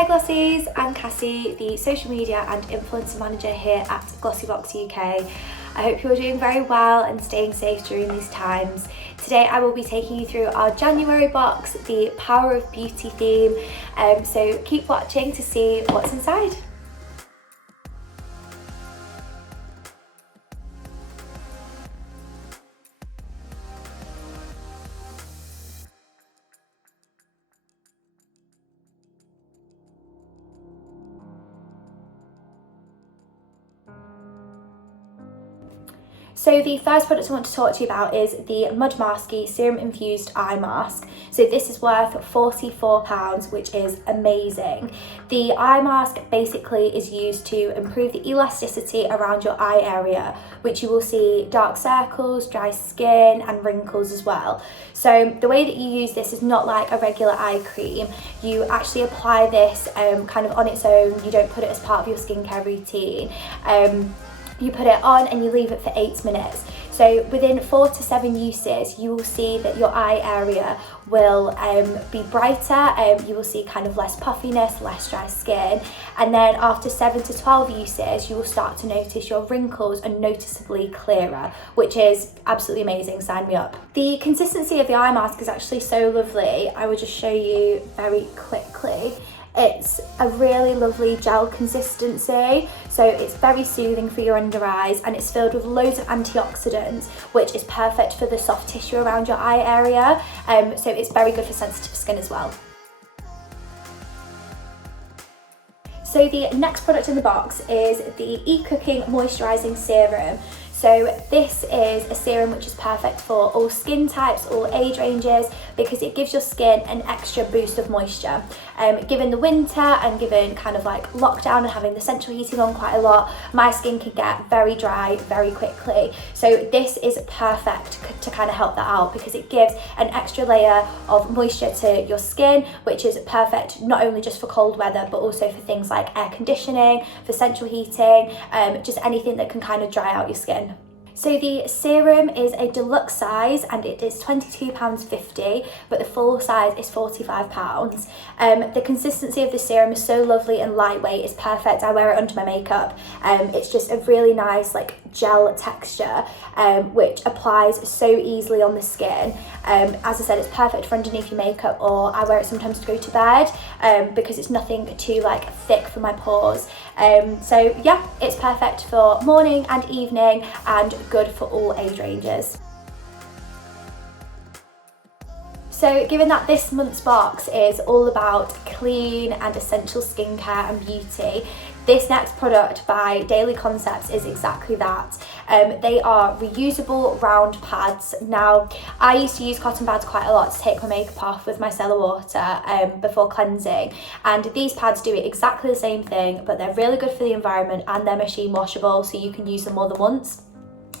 Hi Glossies, I'm Cassie, the social media and influencer manager here at Glossybox UK. I hope you're doing very well and staying safe during these times. Today I will be taking you through our January box, the Power of Beauty theme, so keep watching to see what's inside. So the first product I want to talk to you about is the Mud Masky Serum Infused Eye Mask. So this is worth £44, which is amazing. The eye mask basically is used to improve the elasticity around your eye area, which you will see dark circles, dry skin and wrinkles as well. So the way that you use this is not like a regular eye cream. You actually apply this kind of on its own. You don't put it as part of your skincare routine. You put it on and you leave it for 8 minutes. So within 4 to 7 uses, you will see that your eye area will be brighter, you will see kind of less puffiness, less dry skin. And then after 7 to 12 uses, you will start to notice your wrinkles are noticeably clearer, which is absolutely amazing, sign me up. The consistency of the eye mask is actually so lovely. I will just show you very quickly. It's a really lovely gel consistency, so it's very soothing for your under eyes, and it's filled with loads of antioxidants, which is perfect for the soft tissue around your eye area, so it's very good for sensitive skin as well. So the next product in the box is the E-Cooking Moisturizing Serum. So this is a serum which is perfect for all skin types, all age ranges, because it gives your skin an extra boost of moisture. Given the winter and given kind of like lockdown and having the central heating on quite a lot, my skin can get very dry very quickly. So this is perfect to kind of help that out, because it gives an extra layer of moisture to your skin, which is perfect not only just for cold weather, but also for things like air conditioning, for central heating, just anything that can kind of dry out your skin. So the serum is a deluxe size and it is £22.50, but the full size is £45. The consistency of the serum is so lovely and lightweight, it's perfect. I wear it under my makeup. It's just a really nice like gel texture, which applies so easily on the skin. As I said, it's perfect for underneath your makeup, or I wear it sometimes to go to bed, because it's nothing too like thick for my pores. So yeah, it's perfect for morning and evening and good for all age ranges. So given that this month's box is all about clean and essential skincare and beauty, this next product by Daily Concepts is exactly that. They are reusable round pads. Now, I used to use cotton pads quite a lot to take my makeup off with micellar water before cleansing, and these pads do exactly the same thing, but they're really good for the environment and they're machine washable, so you can use them more than once.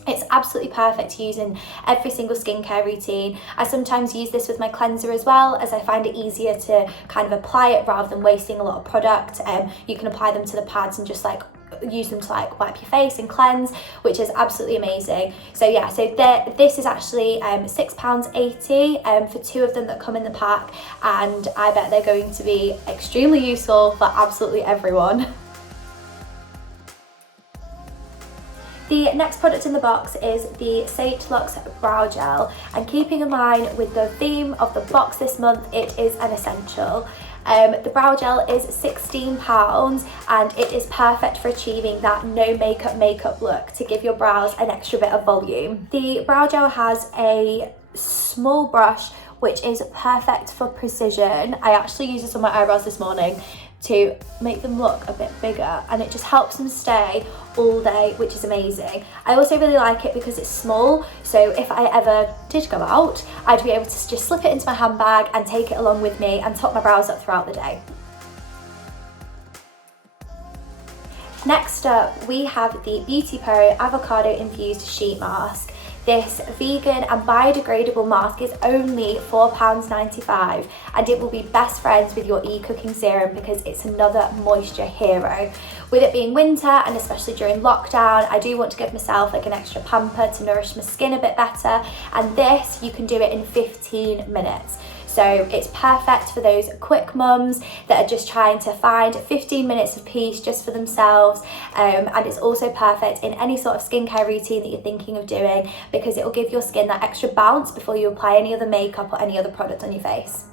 It's absolutely perfect to use in every single skincare routine. I sometimes use this with my cleanser as well, as I find it easier to kind of apply it rather than wasting a lot of product. You can apply them to the pads and just like use them to like wipe your face and cleanse, which is absolutely amazing. So yeah, so this is actually £6.80 for 2 of them that come in the pack, and I bet they're going to be extremely useful for absolutely everyone. The next product in the box is the Luxe Brow Gel, and keeping in line with the theme of the box this month, it is an essential. The brow gel is £16 and it is perfect for achieving that no makeup look, to give your brows an extra bit of volume. The brow gel has a small brush which is perfect for precision. I actually used this on my eyebrows this morning to make them look a bit bigger, and it just helps them stay all day, which is amazing. I also really like it because it's small, so if I ever did go out, I'd be able to just slip it into my handbag and take it along with me and top my brows up throughout the day. Next up, we have the Beauty Pro Avocado Infused Sheet Mask. This vegan and biodegradable mask is only £4.95, and it will be best friends with your E-Cooking Serum because it's another moisture hero. With it being winter, and especially during lockdown, I do want to give myself like an extra pamper to nourish my skin a bit better, and this, you can do it in 15 minutes. So it's perfect for those quick mums that are just trying to find 15 minutes of peace just for themselves, and it's also perfect in any sort of skincare routine that you're thinking of doing, because it will give your skin that extra bounce before you apply any other makeup or any other product on your face.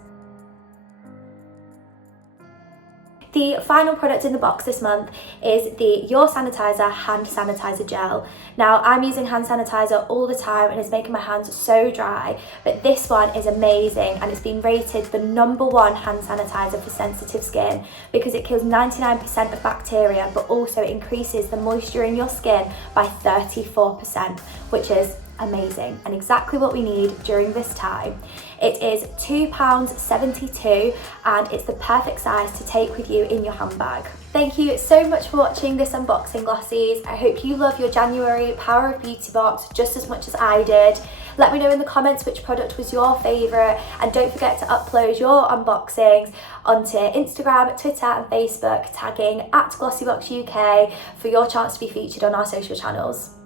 The final product in the box this month is the Your Sanitizer hand sanitizer gel. Now, I'm using hand sanitizer all the time and it's making my hands so dry, but this one is amazing and it's been rated the #1 hand sanitizer for sensitive skin because it kills 99% of bacteria, but also increases the moisture in your skin by 34%, which is amazing and exactly what we need during this time. It is £2.72 and it's the perfect size to take with you in your handbag. Thank you so much for watching this unboxing, Glossies. I hope you love your January Power of Beauty box just as much as I did. Let me know in the comments which product was your favourite, and don't forget to upload your unboxings onto Instagram, Twitter and Facebook, tagging @Glossybox UK for your chance to be featured on our social channels.